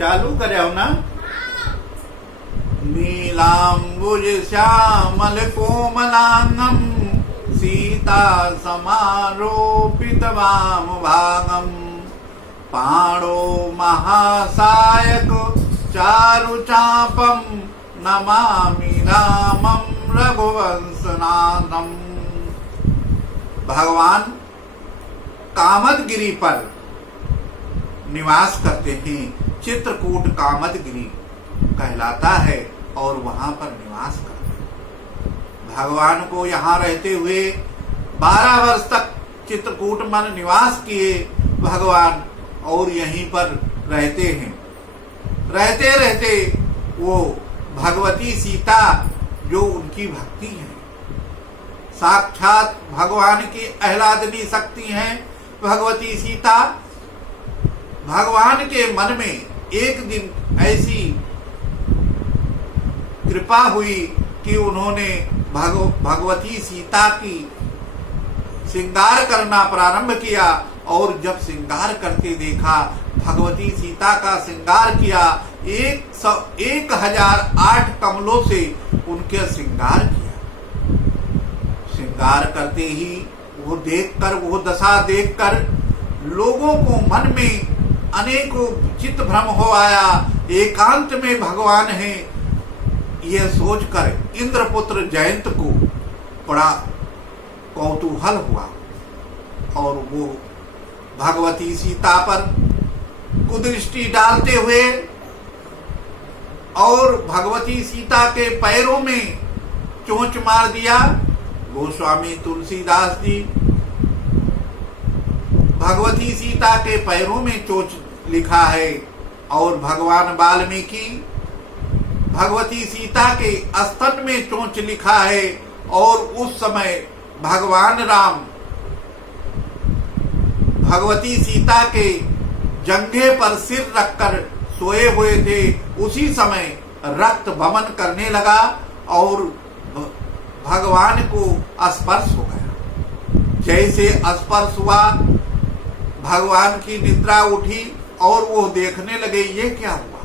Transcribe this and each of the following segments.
चालू करे हो ना। नीलांबुज श्यामल कोमलांगम सीता समारोपित वाम भागम पाणो महासायक चारु चापम नमामि रामं रघुवंशनाथम। भगवान कामदगिरी पर निवास करते हैं। चित्रकूट कामदगिरी कहलाता है और वहां पर निवास करते हैं। भगवान को यहाँ रहते हुए 12 वर्ष तक चित्रकूट में निवास किए भगवान और यहीं पर रहते हैं। रहते रहते वो भगवती सीता जो उनकी भक्ति है, साक्षात भगवान की आह्लादनी शक्ति हैं भगवती सीता। भगवान के मन में एक दिन ऐसी कृपा हुई कि उन्होंने भगवती सीता की श्रृंगार करना प्रारंभ किया और जब श्रृंगार करके देखा, भगवती सीता का श्रृंगार किया, 1008 कमलों से उनके श्रृंगार किया। श्रृंगार करते ही वो दशा देखकर लोगों को मन में अनेकों चित्त भ्रम हो आया। एकांत में भगवान है यह सोचकर इंद्रपुत्र जयंत को बड़ा कौतूहल हुआ और वो भगवती सीता पर कुदृष्टि डालते हुए और भगवती सीता के पैरों में चोंच मार दिया। गोस्वामी तुलसीदास जी भगवती सीता के पैरों में चोंच लिखा है और भगवान वाल्मीकि भगवती सीता के स्तन में चोंच लिखा है। और उस समय भगवान राम भगवती सीता के जंघे पर सिर रखकर सोए हुए थे। उसी समय रक्त वमन करने लगा और भगवान को स्पर्श हो गया। जैसे स्पर्श हुआ भगवान की निद्रा उठी और वो देखने लगे ये क्या हुआ।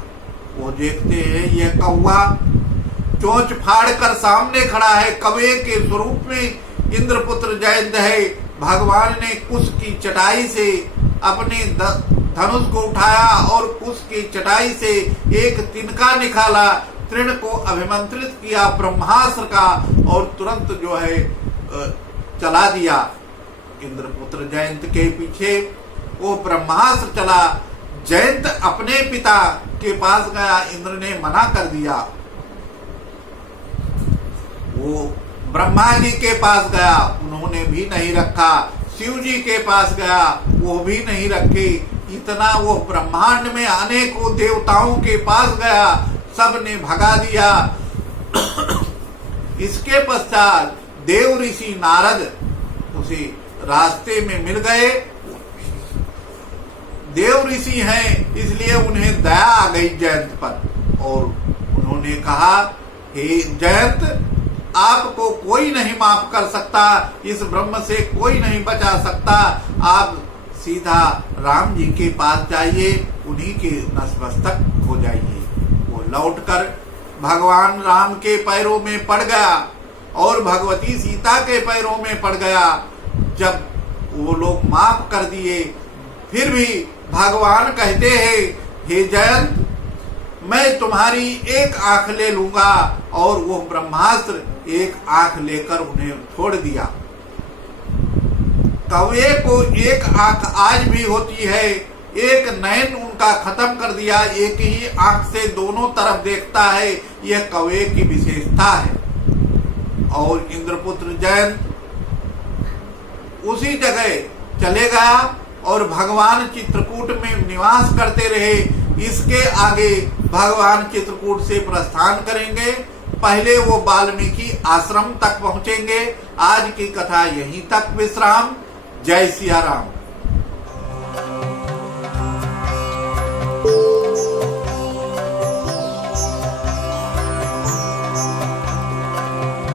वो देखते हैं ये कौवा चोंच फाड़ कर सामने खड़ा है। कौवे के स्वरूप में इंद्रपुत्र जयंत है। भगवान ने कुश की चटाई से अपने धनुष को उठाया और कुश की चटाई से एक तिनका निकाला, तृण को अभिमंत्रित किया ब्रह्मास्त्र का और तुरंत जो है चला दिया। इंद्रपुत्र जयंत के पीछे वो ब्रह्मास्त्र चला। जयंत अपने पिता के पास गया, इंद्र ने मना कर दिया। वो ब्रह्मा जी के पास गया, उन्होंने भी नहीं रखा। शिव जी के पास गया, वो भी नहीं रखे। इतना वो ब्रह्मांड में अनेकों देवताओं के पास गया, सब ने भगा दिया। इसके पश्चात देव ऋषि नारद उसे रास्ते में मिल गए। देव ऋषि हैं इसलिए उन्हें दया आ गई जयंत पर और उन्होंने कहा, हे जयंत, आपको कोई नहीं माफ कर सकता, इस ब्रह्म से कोई नहीं बचा सकता। आप सीधा राम जी के पास जाइए, उन्हीं के नतमस्तक हो जाइए। वो लौटकर भगवान राम के पैरों में पड़ गया और भगवती सीता के पैरों में पड़ गया। जब वो लोग माफ कर दिए, फिर भी भगवान कहते हैं, हे जयंत, मैं तुम्हारी एक आंख ले लूंगा। और वो ब्रह्मास्त्र एक आंख लेकर उन्हें छोड़ दिया। कौवे को एक आंख आज भी होती है, एक नयन उनका खत्म कर दिया, एक ही आंख से दोनों तरफ देखता है, यह कौवे की विशेषता है। और इंद्रपुत्र जयंत उसी जगह चले गया और भगवान चित्रकूट में निवास करते रहे। इसके आगे भगवान चित्रकूट से प्रस्थान करेंगे। पहले वो वाल्मीकि आश्रम तक पहुंचेंगे। आज की कथा यहीं तक विश्राम। जय सिया राम।